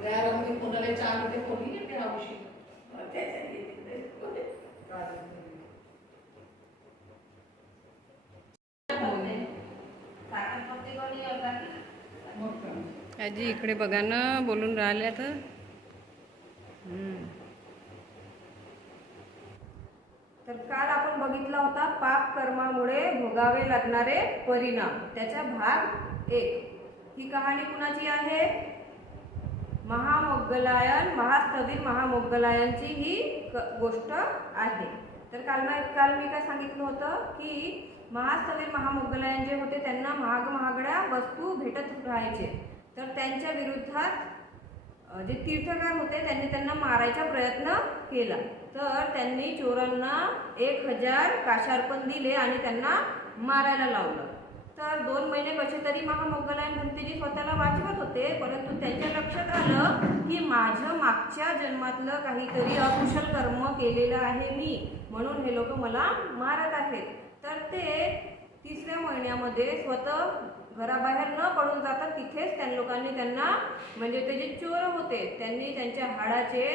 मी कोणाला चारमध्ये कोणी येते आजी इकडे बघा ना बोलून राहिल्या तर. हम्म. तर काल आपण बघितला होता पाप कर्मामुळे भोगावे लागणारे परिणाम. त्याचा भाग एक. ही कहाणी कुणाची आहे? महामोगलायन महास्थवीर महामोगलायनची ही क- गोष्ट आहे. तर काल काल मी काय सांगितलं होतं की महास्थवीर महामोगलायन जे होते त्यांना महाग महागड्या वस्तू भेटत राहायचे. तर त्यांच्या विरुद्धात जे तीर्थकार होते त्यांनी त्यांना मारायचा प्रयत्न केला. तर त्यांनी चोरांना एक हजार काशार्पण दिले आणि त्यांना मारायला लावलं. तर दोन महिने कसे तरी महामोगलायन भंतीजी स्वतःला वाचवत होते परंतु त्यांच्या लक्षात आलं की माझं मागच्या जन्मातलं काहीतरी अकुशल कर्म केलेलं आहे मी म्हणून हे लोक मला मारत आहेत. तर ते तिसऱ्या महिन्यामध्ये स्वतः घराबाहेर न पडून जातात तिथेच त्या लोकांनी त्यांना म्हणजे ते जे चोर होते त्यांनी त्यांच्या हाडाचे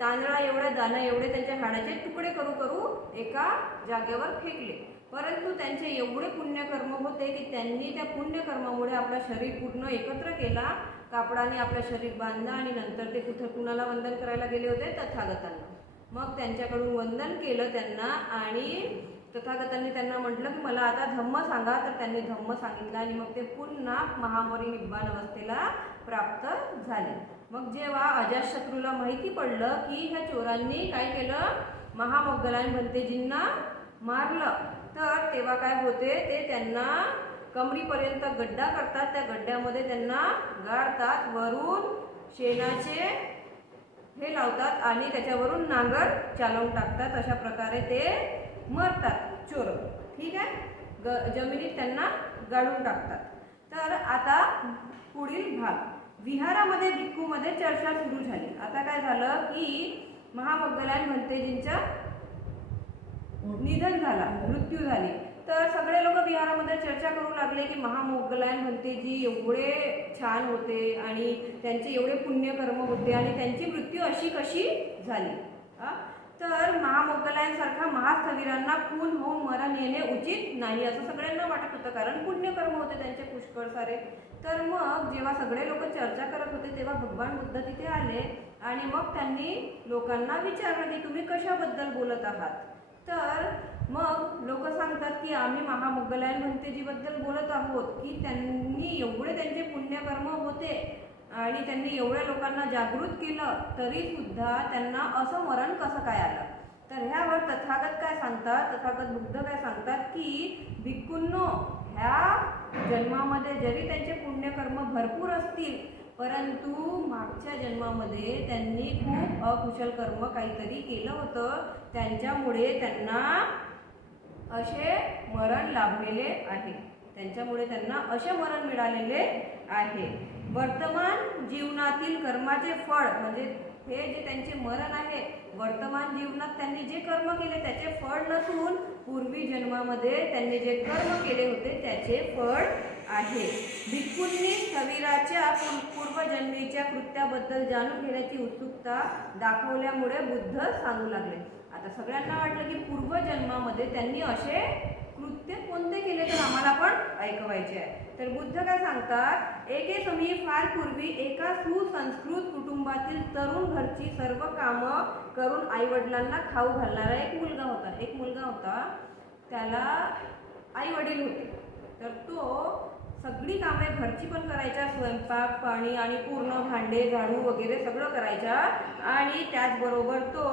तांदळा एवढ्या दाना एवढे त्यांच्या हाडाचे तुकडे करू करू एका जागेवर फेकले. परंतु त्यांचे एवढे पुण्यकर्म होते की त्यांनी त्या पुण्यकर्मामुळे आपलं शरीर पूर्ण एकत्र केला. कापडाने आपलं शरीर बांधलं आणि नंतर ते कुठं कुणाला वंदन करायला गेले होते? तथागतांना. मग त्यांच्याकडून वंदन केलं त्यांना आणि तथागतांनी त्यांना म्हटलं की मला आता धम्म सांगा. तर त्यांनी धम्म सांगितलं आणि मग ते पुन्हा महामोरी निब्बाण अवस्थेला प्राप्त झाले. मग जेव्हा अजातशत्रूला माहिती पडलं की ह्या चोरांनी काय केलं? महामोगलांभंतेजींना मारलं. तर तेव्हा काय होते? ते त्यांना कमरीपर्यंत गड्डा करतात. त्या गड्ड्यामध्ये त्यांना गाडतात वरून शेणाचे हे लावतात आणि त्याच्यावरून नांगर चालवून टाकतात. अशा प्रकारे ते मरतात. चोर. ठीक आहे? ग जमिनीत त्यांना गाडून टाकतात. तर आता पुढील भाग. विहारामध्ये भिक्खूमध्ये चर्चा सुरू झाली. आता काय झालं की महामग्गलायन भंतेजींच्या निधन झाला मृत्यू झाली. तर सगळे लोक बिहारामध्ये चर्चा करू लागले की महामोगलायन जी एवढे छान होते आणि त्यांचे एवढे पुण्यकर्म होते आणि त्यांची मृत्यू अशी कशी झाली. तर तर महामोगलायनसारखा महास्थविरांना खून होऊन मरण येणे उचित नाही असं सगळ्यांना वाटत होतं कारण पुण्यकर्म होते त्यांचे पुष्कळ सारे. तर मग जेव्हा सगळे लोक चर्चा करत होते तेव्हा भगवान बुद्ध तिथे आले आणि मग त्यांनी लोकांना विचारलं की तुम्ही कशाबद्दल बोलत आहात? तर मग लोक सांगतात की आम्ही महामोगलायन भंतेजीबद्दल बोलत आहोत की त्यांनी एवढे त्यांचे पुण्यकर्म होते आणि त्यांनी एवढ्या लोकांना जागृत केलं तरी सुद्धा त्यांना असं मरण कसं काय आलं? तर ह्यावर तथागत काय सांगतात? तथागत बुद्ध काय सांगतात की भिक्कुंनो ह्या जन्मामध्ये जरी त्यांचे पुण्यकर्म भरपूर असतील परंतु मागच्या जन्मामध्ये त्यांनी खूप अकुशल कर्म काहीतरी केलं होतं. त्यांच्यामुळे त्यांना असे मरण लाभलेले आहे. त्यांच्यामुळे त्यांना असे मरण मिळालेले आहे. वर्तमान जीवनातील कर्माचे फळ म्हणजे हे जे त्यांचे मरण आहे वर्तमान जीवनात त्यांनी जे कर्म केले त्याचे फळ नसून पूर्वी जन्मामध्ये त्यांनी जे कर्म केले होते त्याचे फळ आहे. भिक्खूंनी स्थविराच्या पूर्वजन्मीच्या कृत्याबद्दल जाणून घेण्याची उत्सुकता दाखवल्यामुळे बुद्ध सांगू लागले. आता सगळ्यांना वाटलं की पूर्वजन्मामध्ये त्यांनी असे कृत्य कोणते केले तर आम्हाला पण ऐकवायचे आहे. तर बुद्ध काय सांगतात? एके समयी फार पूर्वी एका सुसंस्कृत कुटुंबातील तरुण घरची सर्व कामं करून आई वडिलांना खाऊ घालणारा एक मुलगा होता. एक मुलगा होता. त्याला आई वडील होते. तर तो सगळी कामे घरची पण करायच्या स्वयंपाक पाणी आणि पूर्ण भांडे झाडू वगैरे सगळं करायच्या आणि त्याचबरोबर तो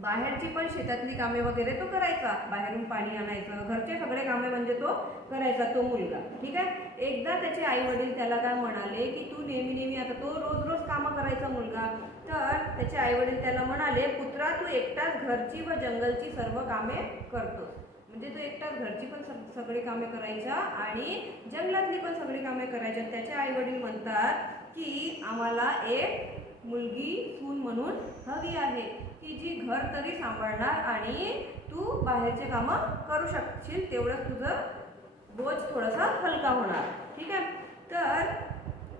बाहेरची पण शेतातली कामे वगैरे तो करायचा. बाहेरून पाणी आणायचं घरचे सगळे कामे म्हणजे तो करायचा तो मुलगा. ठीक आहे? एकदा त्याचे आई वडील त्याला काय म्हणाले की तू नेहमी नेहमी आता तो रोज रोज कामं करायचा मुलगा. तर त्याचे आई वडील त्याला म्हणाले पुत्रा तू एकटाच घरची व जंगलची सर्व कामे करतोस म्हणजे तो एकटाच घरची पण सग- सगळी कामे करायच्या आणि जंगलातली पण सगळी कामे करायच्या. त्याचे आई वडील म्हणतात की आम्हाला एक मुलगी सून म्हणून हवी आहे. की जी घर तरी सांभाळणार आणि तू बाहेरचे कामं करू शकशील तेवढंच तुझं बोज थोडासा हलका होणार. ठीक आहे? तर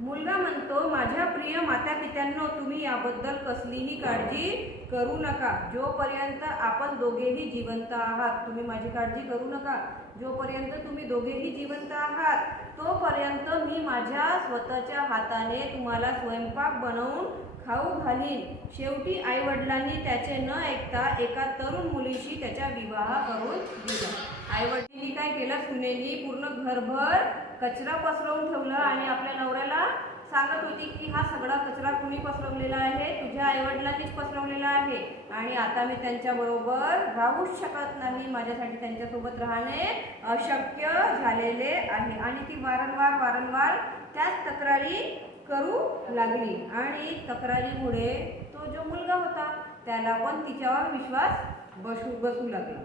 मुलगा म्हणतो माझ्या प्रिय माता पित्यांनो तुम्ही याबद्दल कसलीही काळजी करू नका. जोपर्यंत आपण दोघेही जिवंत आहात तुम्ही माझी काळजी करू नका. जोपर्यंत तुम्ही दोघेही जिवंत आहात तोपर्यंत मी माझ्या स्वतःच्या हाताने तुम्हाला स्वयंपाक बनवून खाऊ घालीन. शेवटी आईवडिलांनी त्याचे न ऐकता एका तरुण मुलीशी त्याचा विवाह करून दिला. आईवडिलांनी काय केलं? सुनेनी पूर्ण घरभर कचरा पसरवून ठेवलं आणि आपल्या नवऱ्याला सांगत होती की हा सगळा कचरा कुणी पसरवलेला आहे? तुझ्या आईवडिलांनीच पसरवलेला आहे. आणि आता मी त्यांच्याबरोबर राहूच शकत नाही. माझ्यासाठी त्यांच्यासोबत राहणे अशक्य झालेले आहे. आणि ती वारंवार वारंवार त्याच तक्रारी करू लागली. आणि तक्रारीमुळे तो जो मुलगा होता त्याला पण तिच्यावर विश्वास बसू बसू लागला.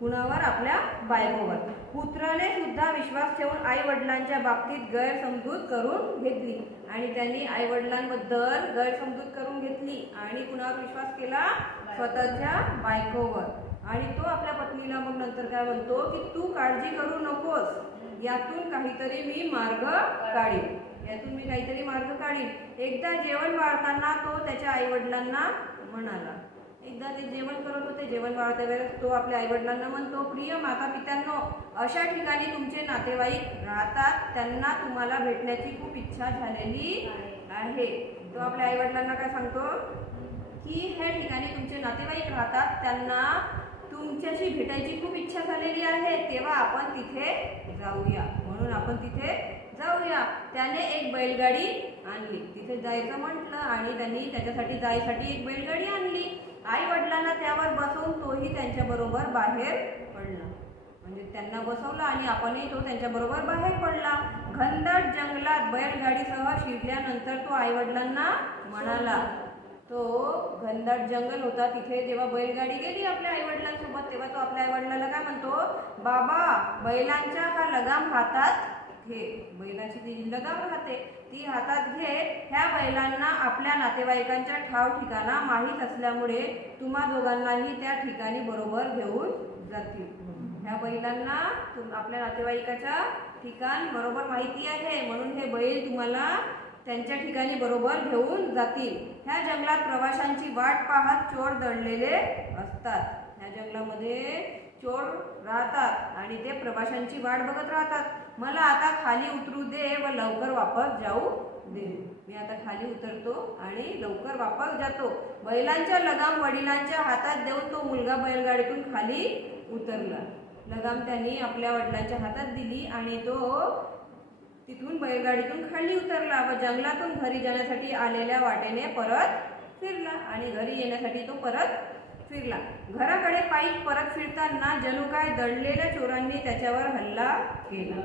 कुणावर? आपल्या बायकोवर. पुत्राने सुद्धा विश्वास ठेवून आई वडिलांच्या बाबतीत गैरसमजूत करून घेतली. आणि त्यांनी आई वडिलांबद्दल गैरसमजूत करून घेतली आणि कुणावर विश्वास केला? स्वतःच्या बायकोवर. आणि तो आपल्या पत्नीला मग नंतर काय म्हणतो की तू काळजी करू नकोस. यातून काहीतरी मी मार्ग काढीन. यातून मी काहीतरी मार्ग काढीन. एकदा जेवण वाढताना तो त्याच्या आई वडिलांना म्हणाला. एकदा ते जेवण करत होते जेवण वाढते वेळेस तो आपल्या आईवडिलांना म्हणतो प्रिय माता पित्यांनो अशा ठिकाणी तुमचे नातेवाईक राहतात. त्यांना तुम्हाला भेटण्याची खूप इच्छा झालेली आहे. तो आपल्या आईवडिलांना काय सांगतो? की ह्या ठिकाणी तुमचे नातेवाईक राहतात. त्यांना तुमच्याशी भेटायची खूप इच्छा झालेली आहे. तेव्हा आपण तिथे जाऊया. म्हणून आपण तिथे जाऊया. त्याने एक बैलगाडी आणली. तिथे जायचं म्हटलं आणि त्यांनी त्याच्यासाठी जायसाठी एक बैलगाडी आणली. आई वडिलांना त्यावर बसवून तोही त्यांच्याबरोबर बाहेर पडला. म्हणजे त्यांना बसवलं आणि आपणही तो त्यांच्याबरोबर बाहेर पडला. घनदाट जंगलात बैलगाडीसह शिरल्यानंतर तो आई वडिलांना म्हणाला तो घनदाट जंगल होता. तिथे जेव्हा बैलगाडी गेली आपल्या आईवडिलांसोबत तेव्हा तो आपल्या आईवडिलांना काय म्हणतो? बाबा बैलांच्या हा लगाम हातात घे बैलाची ती लगाम राहते ती हातात घे ह्या बैलांना आपल्या नातेवाईकांच्या ठाव ठिकाणा माहीत असल्यामुळे तुम्हा दोघांनाही त्या ठिकाणी बरोबर घेऊन जातील. ह्या बैलांना तुम आपल्या नातेवाईकाच्या ठिकाण बरोबर माहिती आहे म्हणून हे बैल तुम्हाला त्यांच्या ठिकाणी बरोबर घेऊन जातील. ह्या जंगलात प्रवाशांची वाट पाहत चोर दडलेले असतात. ह्या जंगलामध्ये चोर राहतात आणि ते प्रवाशांची वाट बघत राहतात. मला आता खाली उतरू दे व लवकर वापस जाऊ दे. मी आता खाली उतरतो आणि लवकर वापस जातो. बैलांच्या लगाम वडिलांच्या हातात देऊन तो मुलगा बैलगाडीतून खाली उतरला. लगाम त्यांनी आपल्या वडिलांच्या हातात दिली आणि तो तिथून बैलगाडीतून खाली उतरला व जंगलातून घरी जाण्यासाठी आलेल्या वाटेने परत फिरला आणि घरी येण्यासाठी तो परत फिरला. घराकडे पायी परत फिरताना जणू काय दडलेल्या चोरांनी त्याच्यावर हल्ला केला.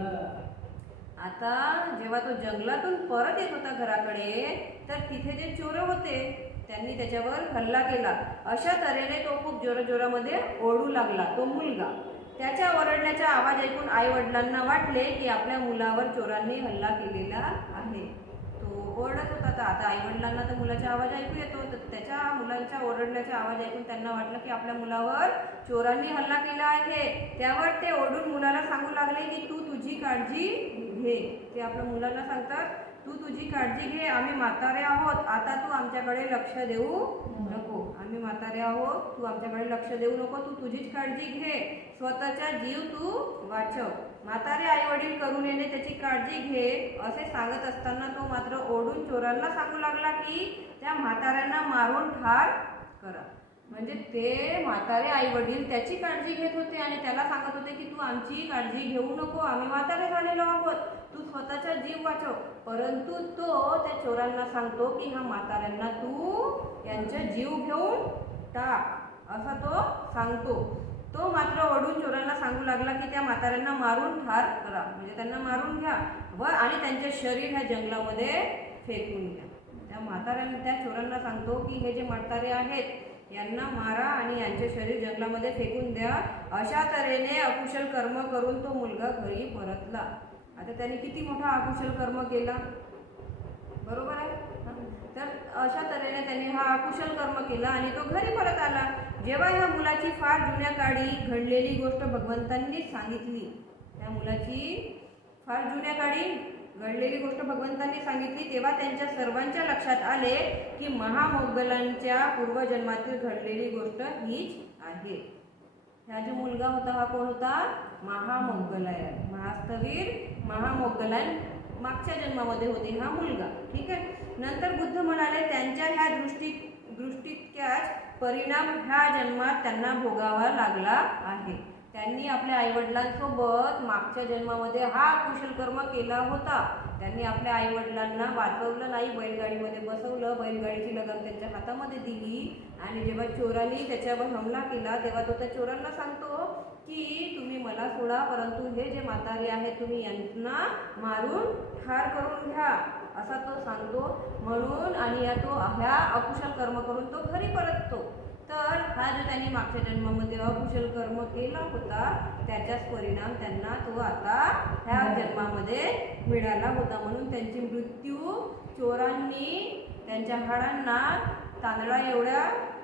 आता जेव्हा तो जंगलातून परत येत होता घराकडे तर तिथे जे चोर होते त्यांनी त्याच्यावर हल्ला केला. अशा तऱ्हेने तो खूप जोराजोरामध्ये ओढू लागला तो मुलगा. त्याच्या ओरडण्याचा आवाज ऐकून आई वडिलांना वाटले की आपल्या मुलावर चोरांनी हल्ला केलेला आहे. ओरडत होता तर आता आईवडिलांना तर मुलाचा आवाज ऐकू येतो. तर त्याच्या मुलांच्या ओरडण्याचा आवाज ऐकून त्यांना वाटलं की आपल्या मुलावर चोरांनी हल्ला केला आहे. त्यावर ते ओरडून मुलाला सांगू लागले की तू तुझी काळजी घे. ते आपल्या मुलांना सांगतात तू तुझी काळजी घे आम्ही म्हातारे आहोत. आता तू आमच्याकडे लक्ष देऊ नको. आम्ही म्हातारे आहोत. तू आमच्याकडे लक्ष देऊ नको. तू तुझीच काळजी घे. स्वतःचा जीव तू वाचव. म्हातारे आई वडील करून येणे त्याची काळजी घे असे सांगत असताना तो मात्र ओढून चोरांना सांगू लागला की त्या म्हाताऱ्यांना मारून ठार करा. म्हणजे ते म्हातारे आई वडील त्याची काळजी घेत होते आणि त्याला सांगत होते की तू आमची काळजी घेऊ नको आम्ही म्हातारे झालेलो आहोत. तू स्वतःचा जीव वाचव. परंतु तो त्या चोरांना सांगतो की हा म्हाताऱ्यांना तू यांचा जीव घेऊन टाक असा तो सांगतो. तो मात्र ओढून चोरांना सांगू लागला की त्या म्हाताऱ्यांना मारून ठार करा. म्हणजे त्यांना मारून घ्या व आणि त्यांचे शरीर ह्या जंगलामध्ये फेकून घ्या त्या म्हाताऱ्यांना त्या चोरांना सांगतो की हे जे म्हातारे आहेत यांना मारा आणि यांचे शरीर जंगलामध्ये फेकून द्या. अशा तऱ्हेने अकुशल कर्म करून तो मुलगा घरी परतला. आता त्याने किती मोठा अकुशल कर्म केला? बरोबर आहे? तर अशा तऱ्हेने त्याने हा कुशल कर्म केला आणि तो घरी परत आला. जेव्हा ह्या मुलाची फार जुन्या काळी घडलेली गोष्ट भगवंतांनीच सांगितली. त्या मुलाची फार जुन्या काळी घडलेली गोष्ट भगवंतांनी सांगितली तेव्हा त्यांच्या सर्वांच्या लक्षात आले की महामोगलांच्या पूर्वजन्मातील घडलेली गोष्ट हीच आहे. ह्या जो मुलगा होता हा कोण होता? महामोगलायन. महास्तवीर महामोगलायन मागच्या जन्मामध्ये होते हा मुलगा ठीक आहे? नंतर बुद्ध म्हणाले त्यांच्या ह्या दृष्टी दृष्टीत्याच परिणाम ह्या जन्मात त्यांना भोगावा लागला आहे. त्यांनी आपल्या आईवडिलांसोबत मागच्या जन्मामध्ये हा कुशलकर्म केला होता. त्यांनी आपल्या आईवडिलांना वाचवलं नाही बैलगाडीमध्ये बसवलं बैलगाडीची लगाम त्यांच्या हातामध्ये दिली आणि जेव्हा चोरांनी त्याच्यावर हमला केला तेव्हा तो त्या चोरांना सांगतो की तुम्ही मला सोडा परंतु हे जे म्हातारे आहेत तुम्ही यांना मारून ठार करून घ्या असा तो सांगतो. म्हणून आणि या तो ह्या अकुशल कर्म करून तो घरी परततो. तर हा जो त्यांनी मागच्या जन्मामध्ये अकुशल कर्म केला होता त्याचाच परिणाम त्यांना तो आता ह्या जन्मामध्ये मिळाला होता म्हणून त्यांची मृत्यू चोरांनी त्यांच्या हाडांना तांदळा एवढ्या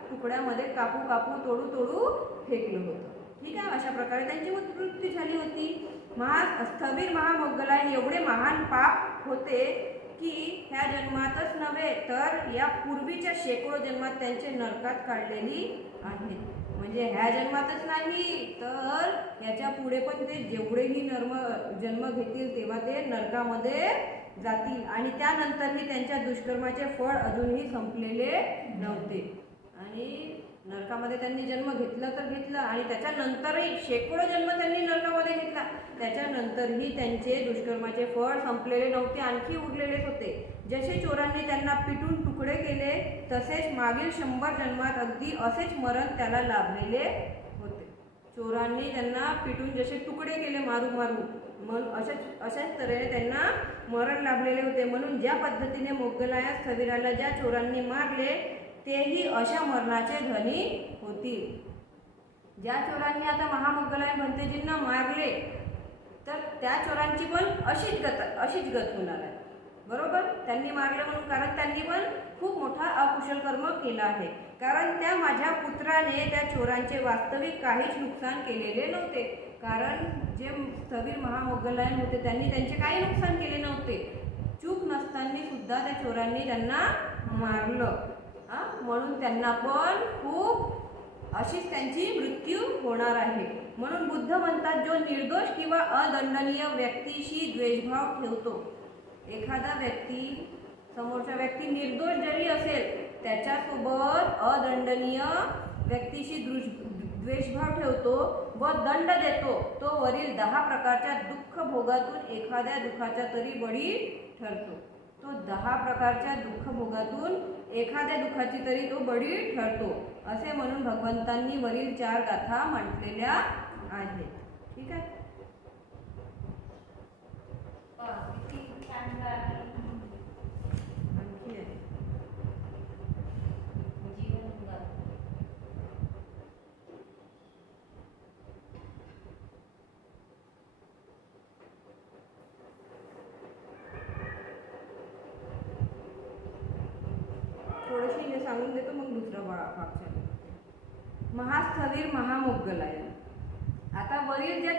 तुकड्यामध्ये कापू कापू तोडू तोडू फेकलं होतं. ठीक आहे अशा प्रकारे त्यांची मृत्यू झाली होती. महा स्थवीर महामोगलायन एवढे महान पाप होते की ह्या जन्मातच नव्हे तर या पूर्वीच्या शेकडो जन्मात त्यांचे नरकात काढलेली आहेत. म्हणजे ह्या जन्मातच नाही तर याच्यापुढे पण ते जेवढेही नर्म जन्म घेतील तेव्हा ते नरकामध्ये जातील. आणि त्यानंतरही त्यांच्या दुष्कर्माचे फळ अजूनही संपलेले नव्हते. आणि नरकामध्ये त्यांनी जन्म घेतला तर घेतला आणि त्याच्यानंतरही शेकडो जन्म त्यांनी नरकामध्ये घेतला. त्याच्यानंतरही त्यांचे दुष्कर्माचे फळ संपलेले नव्हते आणखी उरलेलेच होते. जसे चोरांनी त्यांना पिटून तुकडे केले तसेच मागील शंभर जन्मात अगदी असेच मरण त्याला लाभलेले होते. चोरांनी त्यांना पिटून जसे तुकडे केले मारू मारू मग अशाच अशाच तऱ्हेने त्यांना मरण लाभलेले होते. म्हणून ज्या पद्धतीने मोगलाया स्थविराला ज्या चोरांनी मारले तेही अशा मरणाचे धनी होतील ज्या चोरांनी आता महामोगलायन भंतेजींना मारले तर त्या चोरांची पण अशीच गत अशीच गत होणार आहे. बरोबर? त्यांनी मारलं म्हणून कारण त्यांनी पण खूप मोठा अकुशल कर्म केला आहे. कारण त्या माझ्या पुत्राने त्या चोरांचे वास्तविक काहीच नुकसान केलेले नव्हते. कारण जे स्थवीर महामोगलायन होते त्यांनी त्यांचे काही नुकसान केले नव्हते. चूक नसताना सुद्धा त्या चोरांनी त्यांना मारलं. म्हणून त्यांना पण खूप अशीच त्यांची मृत्यू होणार आहे. म्हणून बुद्ध म्हणतात जो निर्दोष किंवा अदंडनीय व्यक्तीशी द्वेषभाव ठेवतो एखादा व्यक्ती समोरचा व्यक्ती निर्दोष जरी असेल त्याच्यासोबत अदंडनीय व्यक्तीशी दृष द्वेषभाव ठेवतो व दंड देतो तो वरील दहा प्रकारच्या दुःख भोगातून एखाद्या दुःखाचा तरी बळी ठरतो. तो दहा प्रकारच्या दुःखभोगातून एखाद्या दुःखाची तरी तो बळी ठरतो असे म्हणून भगवंतांनी वरील चार गाथा म्हटलेल्या आहेत. ठीक आहे आणखी आहे थोडीशी हे सांगून देतो मग दुसरा बा भाग महास्थवीर महामोगलायन आता वरील ज्या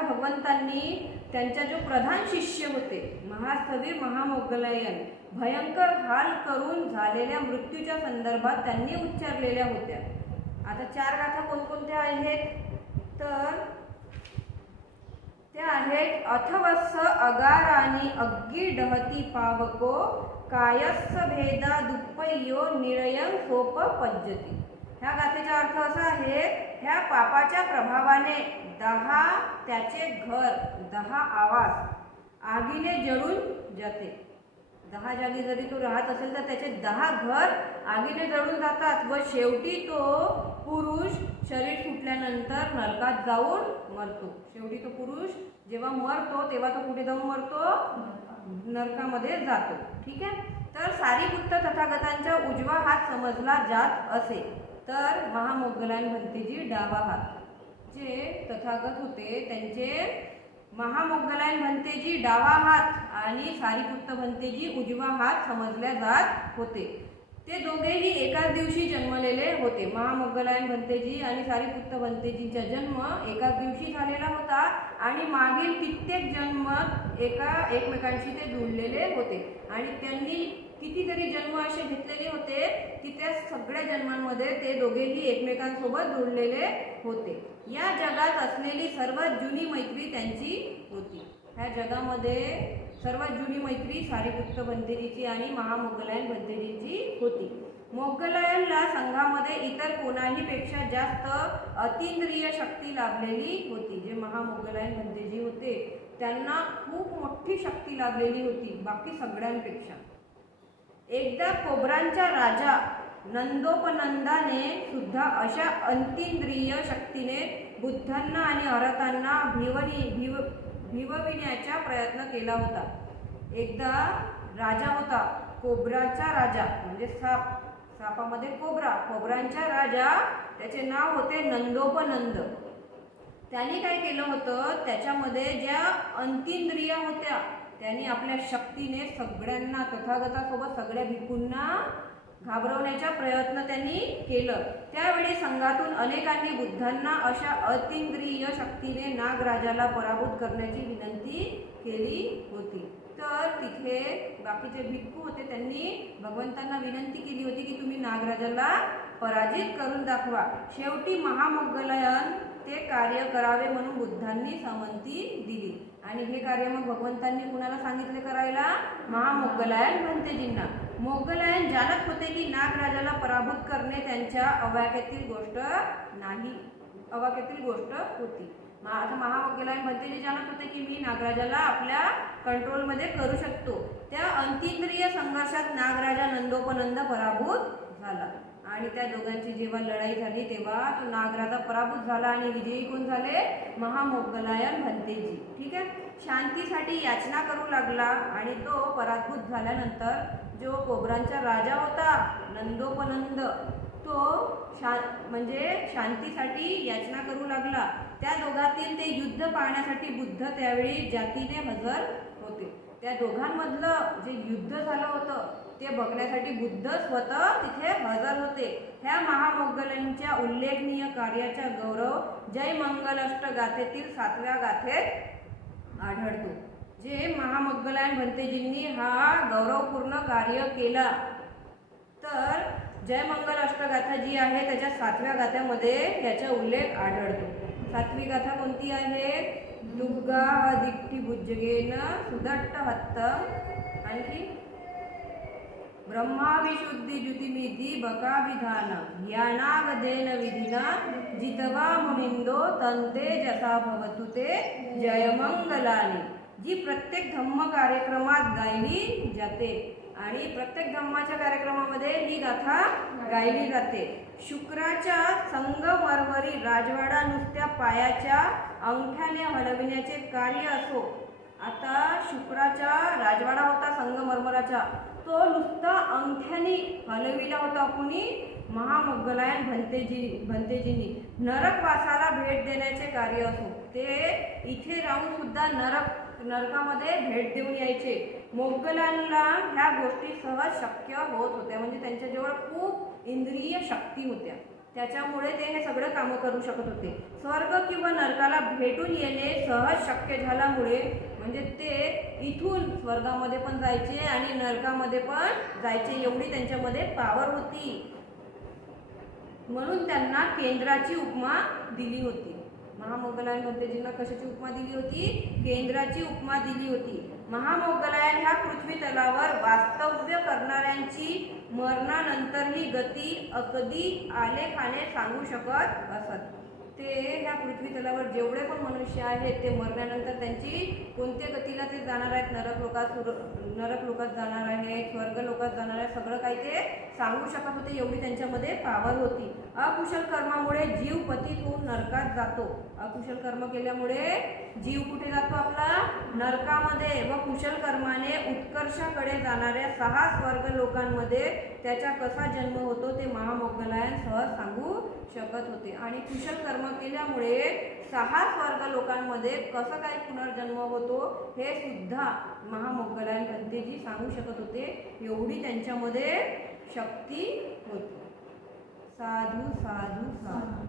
चार भगवंतांनी त्यांच्या जो प्रधान शिष्य होते महास्थवी महामोगलायन भयंकर हाल करून झालेल्या मृत्यूच्या संदर्भात त्यांनी उच्चारलेल्या होत्या. आता चार गाथा कोणकोणत्या आहेत? तर त्या आहेत अथवस अगारानी अग्गी डहती पावको कायस्स भेदा दुप्पयो निरयं सोप पद्धती ह्या गाथेचा अर्थ असा आहे ह्या पापाच्या प्रभावाने दहा त्याचे घर दहा आवाज आगीने जळून जाते. दहा जागी जरी तो राहत असेल तर त्याचे दहा घर आगीने जळून जातात व शेवटी तो पुरुष शरीर सुटल्यानंतर नरकात जाऊन मरतो. शेवटी तो पुरुष जेव्हा मरतो तेव्हा तो कुठे जाऊन मरतो? नरकामध्ये जातो. ठीक आहे? तर सारीपुत्त तथागतांचा उजवा हात समजला जात असे. तर महामोगलायन जी डावा हात जे तथागत होते त्यांचे महामोगलायन जी डावा हात आणि सारीपुत्त भंतेजी उजवा हात समजल्या जात होते. ते दोघेही एकाच दिवशी जन्मलेले होते. महामोगलायन भंतेजी आणि सारीपुत्त भंतेजींचा जन्म एकाच दिवशी झालेला आणि मागील कित्येक जन्म एका एकमेकांशी ते जुळलेले होते. आणि त्यांनी कितीतरी जन्म असे घेतलेले होते की त्या सगळ्या जन्मांमध्ये ते दोघेही एकमेकांसोबत जुळलेले होते. या जगात असलेली सर्वात जुनी मैत्री त्यांची होती. ह्या जगामध्ये सर्वात जुनी मैत्री सारीपुत्त बंदेरीची आणि महामोगलायन बंदेरीची होती. मोगलायनला संघामध्ये इतर कोणाही पेक्षा जास्त अतिंद्रिय शक्ती लाभलेली होती. जे महामोगलायन म्हणजे जी होते त्यांना खूप मोठी शक्ती लाभलेली होती बाकी सगळ्यांपेक्षा. एकदा कोबरांचा राजा नंदोपनंदाने सुद्धा अशा अंतिंद्रिय शक्तीने बुद्धांना आणि अरतांना भिवनी भिव भिवविण्याचा प्रयत्न केला होता. एकदा राजा होता कोबराचा राजा म्हणजे साप. सापामध्ये कोबरा. कोबरांचा राजा त्याचे नाव होते नंदोपनंद. त्यांनी काय केलं होतं? त्याच्यामध्ये ज्या अंतिंद्रिया होत्या त्यांनी आपल्या शक्तीने सगळ्यांना तथागतासोबत सगळ्या भिकूंना घाबरवण्याचा प्रयत्न त्यांनी केलं. त्यावेळी संघातून अनेकांनी बुद्धांना अशा अतिंद्रिय शक्तीने नागराजाला पराभूत करण्याची विनंती केली होती. तर तिथे बाकीचे भिक्खू होते त्यांनी भगवंतांना विनंती केली होती की तुम्ही नागराजाला पराजित करून दाखवा. शेवटी महामोगलायन ते कार्य करावे म्हणून बुद्धांनी संमती दिली. आणि हे कार्य मग भगवंतांनी कुणाला सांगितले करायला? महामोगलायन भंतेजींना मोगलायन जाणत होते की नागराजाला पराभूत करणे त्यांच्या अवाक्यातील गोष्ट नाही अवाक्यातील गोष्ट होती. आता महामोगलायन भंतेजी जाणत होते की मी नागराजाला आपल्या कंट्रोलमध्ये करू शकतो. त्या अंतिंद्रिय संघर्षात नागराजा नंदोपनंद पराभूत झाला. आणि त्या दोघांची जेव्हा लढाई झाली तेव्हा तो नागराजा पराभूत झाला आणि विजयी कोण झाले महामोगलायन भंतेजी. ठीक आहे? शांतीसाठी याचना करू लागला आणि तो पराभूत झाल्यानंतर जो कोबरांचा राजा होता नंदोपनंद तो शा म्हणजे शांतीसाठी याचना करू लागला. त्या दोघातील ते युद्ध पाहण्यासाठी बुद्ध त्यावेळी जातीने हजर होते. त्या दोघांमधलं जे युद्ध झालं होतं ते बघण्यासाठी बुद्ध स्वतः तिथे हजर होते. ह्या महामोगलांच्या उल्लेखनीय कार्याचा गौरव जय मंगलष्ट गाथेतील सातव्या गाथेत आढळतो. जे महामोगलायन भंतेजींनी हा गौरवपूर्ण कार्य केला. तर जय मंगल अष्टगाथा जी आहे त्याच्या सातव्या गाथ्यामध्ये याचा उल्लेख आढळतो. सातवी गाथा कोणती आहे? दुग्गा अधिकटी भुजगेन सुदट्ट हत्त. आणखी? ब्रह्माविशुद्धी ज्युतिमिती बका विधान ज्ञानागदेन विधिना. जितवा मुनिंदो तंते जसा भवतु ते. जयमंगलाने. जी प्रत्येक धम्म कार्यक्रमात गायली जाते. आणि प्रत्येक धम्माच्या कार्यक्रमामध्ये ही गाथा गायली जाते. शुक्राच्या संगमरवरी राजवाडा नुसत्या पायाच्या अंगठ्याने हलविण्याचे कार्य असो. आता शुक्राचा राजवाडा होता संगमरमराचा तो नुसता अंगठ्याने हलविला होता कुणी? महामोगलायन भंतेजी भंतेजींनी. नरकवासाला भेट देण्याचे कार्य असो. ते इथे राहून सुद्धा नरक नरकामध्ये भेट देऊन यायचे. मोगलांना ह्या गोष्टी सहज शक्य होत होत्या. म्हणजे त्यांच्याजवळ खूप इंद्रिय शक्ती होत्या. त्याच्यामुळे ते हे सगळं कामं करू शकत होते. स्वर्ग किंवा नरकाला भेटून येणे सहज शक्य झाल्यामुळे म्हणजे ते इथून स्वर्गामध्ये पण जायचे आणि नरकामध्ये पण जायचे. एवढी त्यांच्यामध्ये पावर होती. म्हणून त्यांना केंद्राची उपमा दिली होती. महामोगलायन भंतेजींना कशाची उपमा दिली होती केंद्राची उपमा दिली होती. महामोगलायन ह्या पृथ्वी तलावर वास्तव्य करणाऱ्यांची मरणानंतरही गती अगदी आलेखाने सांगू शकत असत ते ह्या पृथ्वी तलावर जेवढे पण मनुष्य आहेत ते मरल्यानंतर त्यांची कोणत्या गतीला ते जाणार आहेत? नरक लोकात सुर नरक लोकात जाणार आहेत स्वर्ग लोकात जाणार आहेत सगळं काही ते सांगू शकत होते एवढी त्यांच्यामध्ये पावर होती. अकुशल कर्मामुळे जीव पतित होऊन नरकात जातो. अकुशल कर्म केल्यामुळे जीव कुठे जातो आपला? नरकामध्ये व कुशल कर्माने उत्कर्षाकडे जाणाऱ्या सहा स्वर्ग लोकांमध्ये त्याचा कसा जन्म होतो ते महामोगलायन सहज सांगू शकत होते. आणि कुशल कर्म केल्यामुळे सहा स्वर्ग लोकांमध्ये कसं काय पुनर्जन्म होतो हे सुद्धा महामोगलायन पंतेजी सांगू शकत होते. एवढी त्यांच्यामध्ये शक्ती होती. साधू साधू साधू.